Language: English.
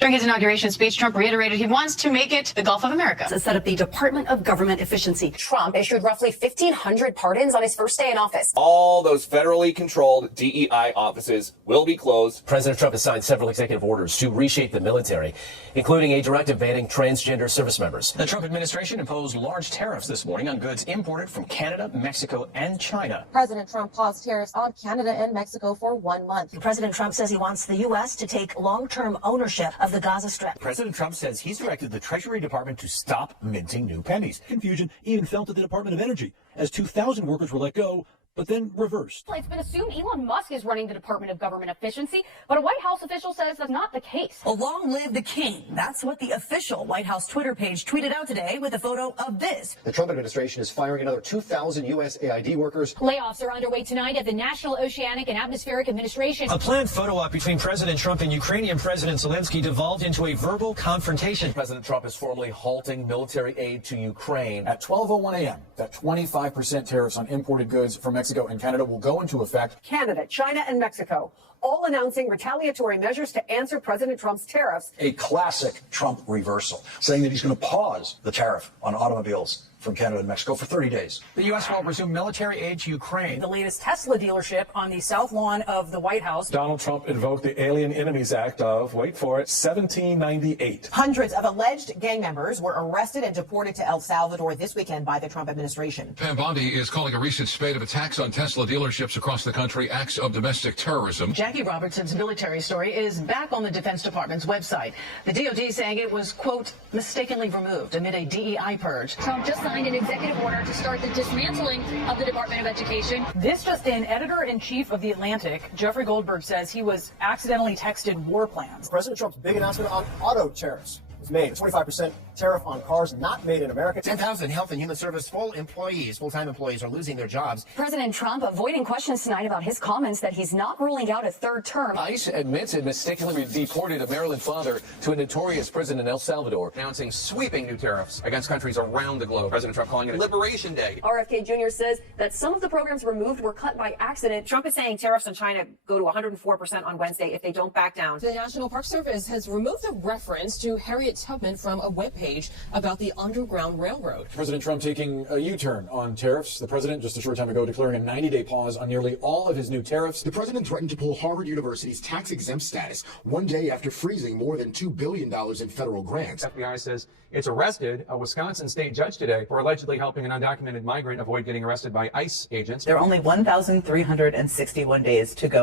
During his inauguration speech, Trump reiterated he wants to make it the Gulf of America. To set up the Department of Government Efficiency. Trump issued roughly 1,500 pardons on his first day in office. All those federally controlled DEI offices will be closed. President Trump has signed several executive orders to reshape the military, including a directive banning transgender service members. The Trump administration imposed large tariffs this morning on goods imported from Canada, Mexico, and China. President Trump paused tariffs on Canada and Mexico for 1 month. President Trump says he wants the U.S. to take long-term ownership of the Gaza Strip. President Trump says he's directed the Treasury Department to stop minting new pennies. Confusion even felt at the Department of Energy as 2,000 workers were let go, but then reversed. It's been assumed Elon Musk is running the Department of Government Efficiency, but a White House official says that's not the case. Well, long live the king. That's what the official White House Twitter page tweeted out today with a photo of this. The Trump administration is firing another 2,000 USAID workers. Layoffs are underway tonight at the National Oceanic and Atmospheric Administration. A planned photo op between President Trump and Ukrainian President Zelensky devolved into a verbal confrontation. President Trump is formally halting military aid to Ukraine. At 12:01 a.m., that 25% tariffs on imported goods from Mexico and Canada will go into effect. Canada, China, and Mexico all announcing retaliatory measures to answer President Trump's tariffs. A classic Trump reversal, saying that he's going to pause the tariff on automobiles from Canada and Mexico for 30 days. The U.S. will resume military aid to Ukraine. The latest Tesla dealership on the south lawn of the White House. Donald Trump invoked the Alien Enemies Act of, wait for it, 1798. Hundreds of alleged gang members were arrested and deported to El Salvador this weekend by the Trump administration. Pam Bondi is calling a recent spate of attacks on Tesla dealerships across the country acts of domestic terrorism. Jackie Robertson's military story is back on the Defense Department's website. The DoD saying it was, quote, mistakenly removed amid a DEI purge. Trump just signed an executive order to start the dismantling of the Department of Education. This just in, editor-in-chief of The Atlantic, Jeffrey Goldberg, says he was accidentally texted war plans. President Trump's big announcement on auto tariffs was made. A 25% tariff on cars not made in America. 10,000 Health and Human Service full-time employees are losing their jobs. President Trump avoiding questions tonight about his comments that he's not ruling out a third term. ICE admits it mistakenly deported a Maryland father to a notorious prison in El Salvador. Announcing sweeping new tariffs against countries around the globe. President Trump calling it Liberation Day. RFK Jr. says that some of the programs removed were cut by accident. Trump is saying tariffs on China go to 104% on Wednesday if they don't back down. The National Park Service has removed a reference to Harriet Tubman from a webpage about the Underground Railroad. President Trump taking a U-turn on tariffs. The president just a short time ago declaring a 90-day pause on nearly all of his new tariffs. The president threatened to pull Harvard University's tax-exempt status 1 day after freezing more than $2 billion in federal grants. FBI says it's arrested a Wisconsin state judge today for allegedly helping an undocumented migrant avoid getting arrested by ICE agents. There are only 1,361 days to go.